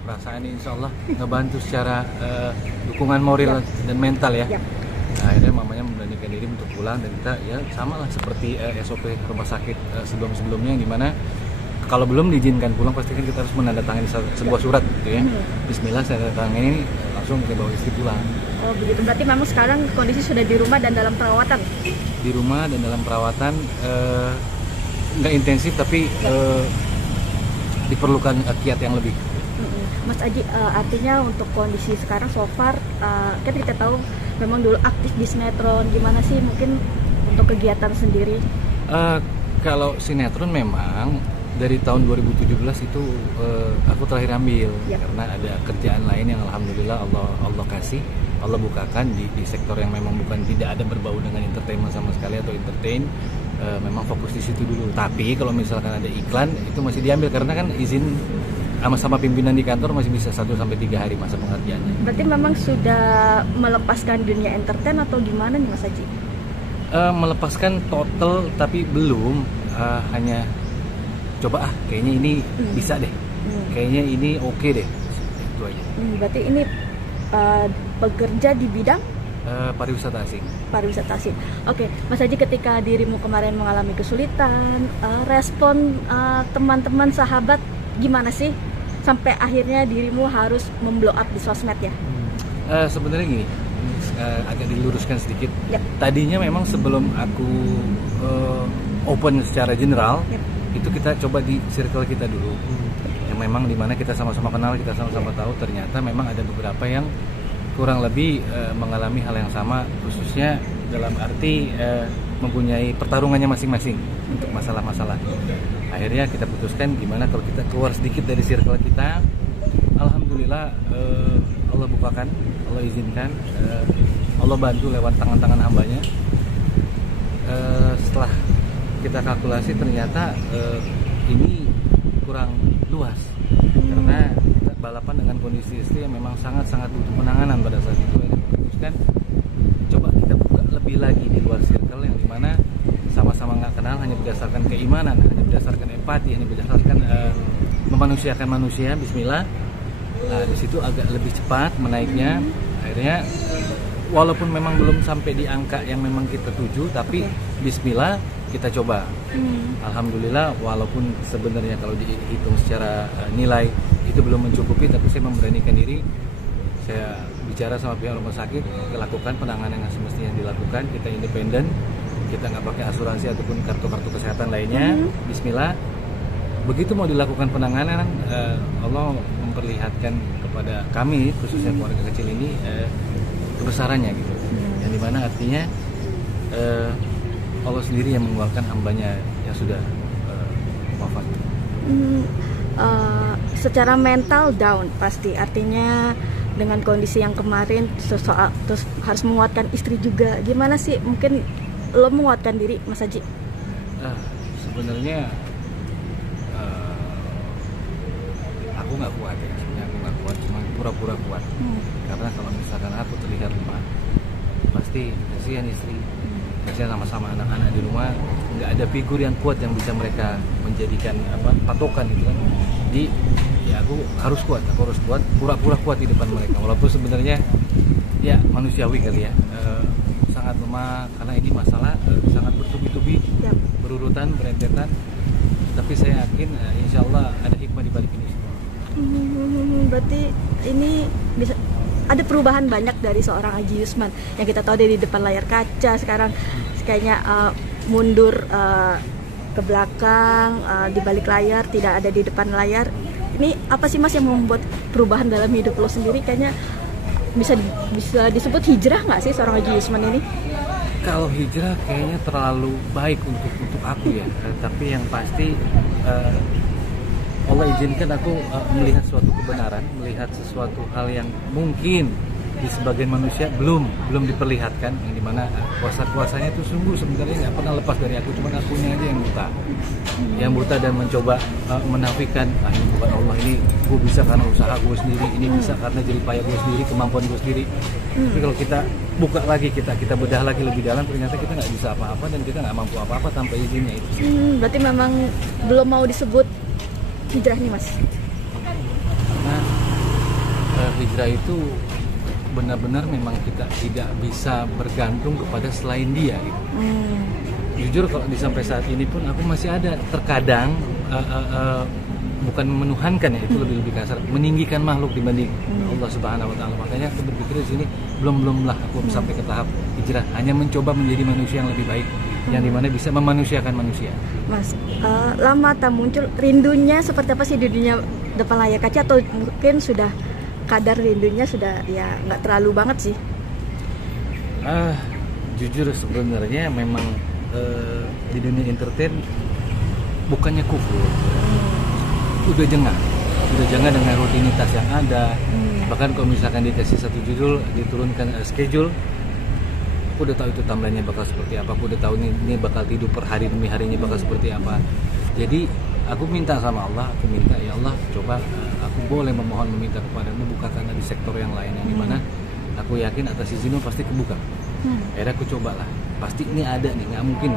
pakai perasaan ini insya Allah ngebantu secara dukungan moral dan mental ya. Nah, akhirnya mamanya memberanikan diri untuk pulang dan kita ya sama lah seperti SOP rumah sakit sebelum-sebelumnya yang dimana kalau belum diizinkan pulang pasti kan kita harus menandatangani sebuah surat gitu ya. Bismillah saya tanda ini langsung kita bawa istri pulang. Oh begitu, berarti memang sekarang kondisi sudah di rumah dan dalam perawatan? Di rumah dan dalam perawatan nggak intensif tapi diperlukan kiat yang lebih. Mas Aji, artinya untuk kondisi sekarang so far, kan kita tahu memang dulu aktif di sinetron, gimana sih mungkin untuk kegiatan sendiri? Kalau sinetron memang dari tahun 2017 itu aku terakhir ambil karena ada kerjaan lain yang alhamdulillah Allah kasih, Allah bukakan di sektor yang memang bukan tidak ada berbau dengan entertainment sama sekali atau entertain, memang fokus di situ dulu. Tapi kalau misalkan ada iklan itu masih diambil karena kan izin sama pimpinan di kantor masih bisa 1 sampai 3 hari masa pengerjaannya. Berarti memang sudah melepaskan dunia entertain atau gimana nih Mas Aji? Melepaskan total tapi belum, hanya coba kayaknya ini bisa deh, kayaknya ini oke deh, itu aja. Berarti ini bekerja di bidang pariwisata asing. Pariwisata asing. Oke, Mas Aji, ketika dirimu kemarin mengalami kesulitan, respon teman-teman sahabat gimana sih sampai akhirnya dirimu harus memblow up di sosmed ya? Sebenarnya gini, agak diluruskan sedikit. Tadinya memang sebelum aku open secara general, itu kita coba di circle kita dulu, yang memang dimana kita sama-sama kenal, kita sama-sama tahu. Ternyata memang ada beberapa yang kurang lebih mengalami hal yang sama, khususnya dalam arti mempunyai pertarungannya masing-masing untuk masalah-masalah. Akhirnya kita putuskan gimana kalau kita keluar sedikit dari circle kita. Alhamdulillah Allah bukakan, Allah izinkan, Allah bantu lewat tangan-tangan hambanya. Setelah kita kalkulasi ternyata ini kurang luas karena kita balapan dengan kondisi istri yang memang sangat-sangat butuh penanganan pada saat itu. Kita putuskan coba kita buka lebih lagi di luar circle yang dimana sama-sama nggak kenal, hanya berdasarkan keimanan, hanya berdasarkan empati, hanya berdasarkan memanusiakan manusia. Bismillah. Nah, di situ agak lebih cepat menaiknya. Akhirnya walaupun memang belum sampai di angka yang memang kita tuju, tapi Bismillah kita coba. Alhamdulillah, walaupun sebenarnya kalau dihitung secara nilai itu belum mencukupi, tapi saya memberanikan diri. Saya bicara sama pihak rumah sakit, lakukan penanganan yang semestinya dilakukan. Kita independen, kita nggak pakai asuransi ataupun kartu-kartu kesehatan lainnya. Bismillah. Begitu mau dilakukan penanganan, Allah memperlihatkan kepada kami, khususnya keluarga kecil ini, kebesarannya gitu. Yang dimana artinya Allah sendiri yang mengeluarkan hambanya yang sudah wafat. Secara mental down pasti, artinya dengan kondisi yang kemarin terus harus menguatkan istri juga. Gimana sih mungkin lo menguatkan diri, Mas Aji? Sebenarnya aku nggak kuat ya, sebenarnya aku nggak kuat, cuma pura-pura kuat. Karena kalau misalkan aku terlihat lemah, pasti kasihan istri, kasihan sama-sama anak-anak di rumah, nggak ada figur yang kuat yang bisa mereka menjadikan patokan gitu kan. Jadi ya aku harus kuat, pura-pura kuat di depan mereka, walaupun sebenarnya ya manusiawi kali ya, sangat lemah karena ini masalah sangat bertubi-tubi, berurutan, berentetan. Tapi saya yakin insya Allah ada hikmah di balik ini semua. Berarti ini bisa ada perubahan banyak dari seorang Aji Yusman yang kita tahu dari depan layar kaca, sekarang kayaknya mundur ke belakang, di balik layar, tidak ada di depan layar. Ini apa sih Mas yang membuat perubahan dalam hidup lo sendiri? Kayaknya bisa disebut hijrah nggak sih seorang Aji Yusman ini? Kalau hijrah kayaknya terlalu baik untuk aku ya. Tapi yang pasti Allah izinkan aku melihat suatu kebenaran, melihat sesuatu hal yang mungkin di sebagian manusia belum diperlihatkan, yang dimana kuasa-kuasanya itu sungguh sebenarnya nggak pernah lepas dari aku, cuma akunya aja yang buta dan mencoba menafikan, ini bukan Allah, ini gue bisa karena usaha gue sendiri, ini bisa karena jerih payah gue sendiri, kemampuan gue sendiri. Tapi kalau kita buka lagi, kita bedah lagi lebih dalam, ternyata kita nggak bisa apa-apa dan kita nggak mampu apa-apa tanpa izinnya itu. Berarti memang belum mau disebut hijrah nih Mas? Nah, hijrah itu benar-benar memang kita tidak bisa bergantung kepada selain dia gitu. Jujur kalau sampai saat ini pun aku masih ada terkadang bukan menuhankan ya, itu lebih kasar, meninggikan makhluk dibanding Allah Subhanahu wa taala. Makanya aku berpikir di sini belum lah aku sampai ke tahap hijrah, hanya mencoba menjadi manusia yang lebih baik, yang dimana bisa memanusiakan manusia. Mas, lama tak muncul rindunya seperti apa sih di dunia depan layar kaca, atau mungkin sudah kadar rindunya sudah ya nggak terlalu banget sih? Jujur sebenarnya memang di dunia entertain bukannya kufur, udah jengah dengan rutinitas yang ada. Bahkan kalau misalkan dikasih satu judul, diturunkan schedule, aku udah tahu itu timelinenya bakal seperti apa, aku udah tahu ini bakal tidur per hari demi harinya bakal seperti apa. Jadi aku minta sama Allah, aku minta ya Allah, coba aku boleh meminta kepadamu, bukakan di sektor yang lain yang dimana aku yakin atas izinmu pasti kebuka. Akhirnya aku cobalah, pasti ini ada nih, nggak mungkin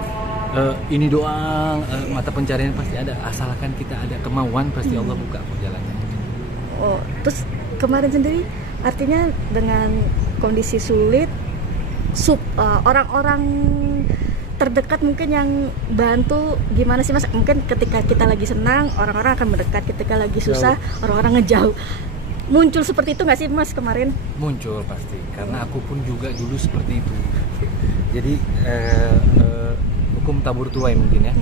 ini doang, mata pencarian pasti ada, asalkan kita ada kemauan pasti Allah buka jalannya. Oh, terus kemarin sendiri artinya dengan kondisi sulit, orang-orang terdekat mungkin yang bantu gimana sih Mas? Mungkin ketika kita lagi senang orang-orang akan mendekat, ketika lagi susah orang-orang ngejauh. Muncul seperti itu nggak sih Mas kemarin? Muncul pasti, karena aku pun juga dulu seperti itu. Jadi hukum tabur tuai mungkin ya,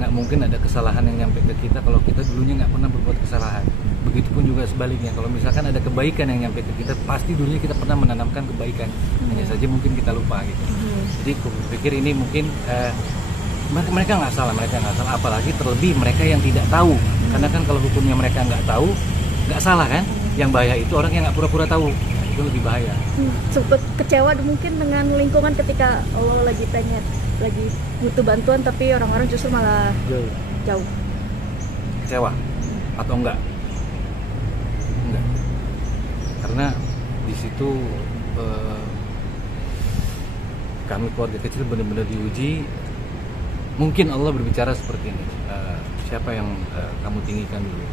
nggak mungkin ada kesalahan yang nyampe ke kita kalau kita dulunya nggak pernah berbuat kesalahan. Begitupun juga sebaliknya, kalau misalkan ada kebaikan yang nyampe ke kita, pasti dulunya kita pernah menanamkan kebaikan, hanya saja mungkin kita lupa gitu. Jadi aku pikir ini mungkin mereka nggak salah, apalagi terlebih mereka yang tidak tahu, karena kan kalau hukumnya mereka nggak tahu, nggak salah kan? Yang bahaya itu orang yang nggak pura-pura tahu, itu lebih bahaya. Sempat kecewa mungkin dengan lingkungan ketika Allah lagi butuh bantuan, tapi orang-orang justru malah jauh. Kecewa atau enggak? Enggak, karena di situ kami keluarga kecil benar-benar diuji. Mungkin Allah berbicara seperti ini, siapa yang kamu tinggikan dulu?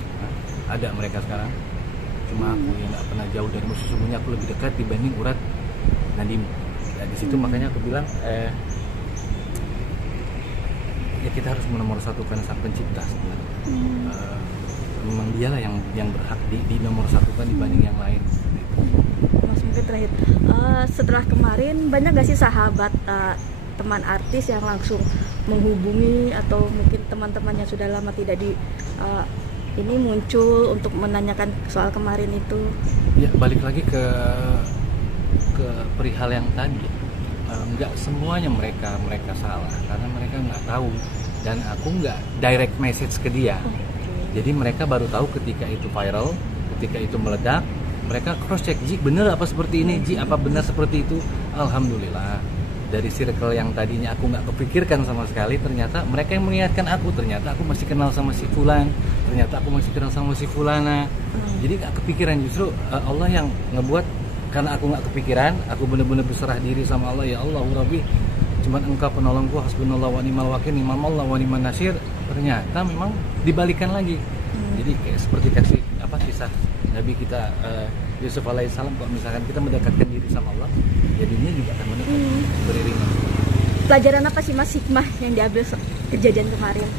Ada mereka sekarang, cuma aku yang nggak pernah jauh dari musuh, sesungguhnya aku lebih dekat dibanding urat nadim. Nah, di situ makanya aku bilang ya kita harus menomorsatukan Sang Pencipta sebenarnya. Memang dialah yang berhak di nomor satukan dibanding yang lain. Mas, mungkin terakhir, setelah kemarin banyak gak sih sahabat teman artis yang langsung menghubungi, atau mungkin teman-teman yang sudah lama tidak ini muncul untuk menanyakan soal kemarin itu? Ya, balik lagi ke perihal yang tadi. Nggak semuanya mereka salah, karena mereka nggak tahu, dan aku nggak direct message ke dia. Jadi mereka baru tahu ketika itu viral, ketika itu meledak, mereka cross check, Ji bener apa seperti ini, Ji apa benar seperti itu. Alhamdulillah, dari circle yang tadinya aku nggak kepikirkan sama sekali, ternyata mereka yang mengingatkan aku, ternyata aku masih kenal sama si Fulan, ternyata aku masih kenal sama si Fulana. Jadi nggak kepikiran, justru Allah yang ngebuat, karena aku nggak kepikiran, aku benar-benar berserah diri sama Allah. Ya Allah, Rabbi, cuman Engkau penolongku, hasbunallah wa ni'mal wakil, ni'mal wa ni'man nasir. Ternyata memang dibalikan lagi. Jadi kayak seperti kisah Nabi kita Yusuf alaihissalam, kalau misalkan kita mendekatkan diri sama Allah, jadinya juga akan mendekat beriringan. Pelajaran apa sih Mas hikmah yang diambil kejadian kemarin?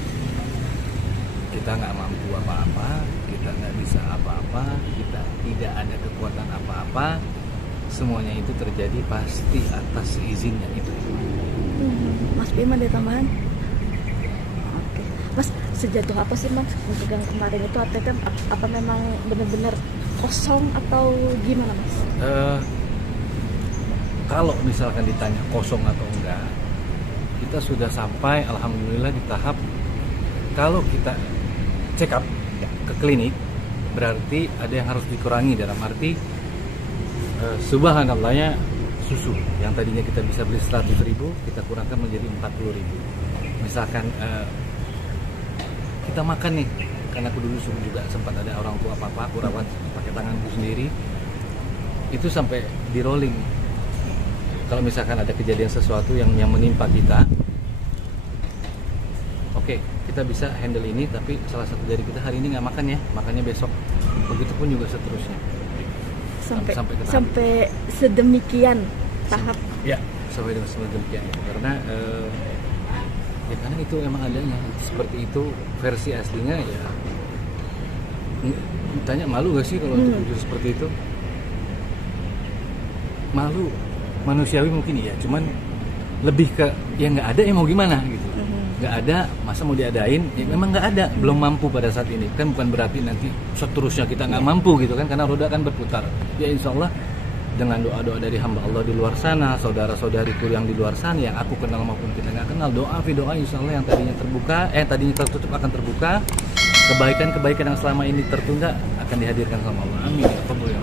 Kita nggak mampu apa-apa, kita nggak bisa apa-apa, kita tidak ada kekuatan apa-apa. Semuanya itu terjadi pasti atas izinnya itu. Mas Bima ada tambahan? Oke. Mas, sejatuh apa sih Mas untuk yang kemarin itu, artinya apa memang benar-benar kosong atau gimana Mas? Kalau misalkan ditanya kosong atau enggak, kita sudah sampai alhamdulillah di tahap kalau kita check up ke klinik, berarti ada yang harus dikurangi, dalam arti subhanallahnya susu yang tadinya kita bisa beli 100.000 kita kurangkan menjadi 40.000. Misalkan kita makan nih, karena aku dulu juga sempat ada orang tua papa, aku rawat pakai tanganku sendiri, itu sampai di rolling. Kalau misalkan ada kejadian sesuatu yang menimpa kita, oke, kita bisa handle ini, tapi salah satu dari kita hari ini nggak makan ya, makannya besok. Begitupun juga seterusnya. sampai ke tahap sampai sedemikian tahap. ya sampai demikian itu. Karena ya karena itu emang adanya seperti itu versi aslinya ya. Tanya malu gak sih kalau untuk jujur seperti itu? Malu, manusiawi mungkin ya, cuman lebih ke ya nggak ada ya mau gimana gitu. Nggak ada, masa mau diadain? Ya memang nggak ada, belum mampu pada saat ini. Kan bukan berarti nanti seterusnya kita nggak mampu gitu kan, karena roda kan berputar. Ya insya Allah dengan doa-doa dari hamba Allah di luar sana, saudara-saudariku yang di luar sana, yang aku kenal maupun kita nggak kenal, doa insya Allah yang tadinya terbuka, tadinya tertutup akan terbuka. Kebaikan-kebaikan yang selama ini tertunda akan dihadirkan sama Allah. Amin. Ya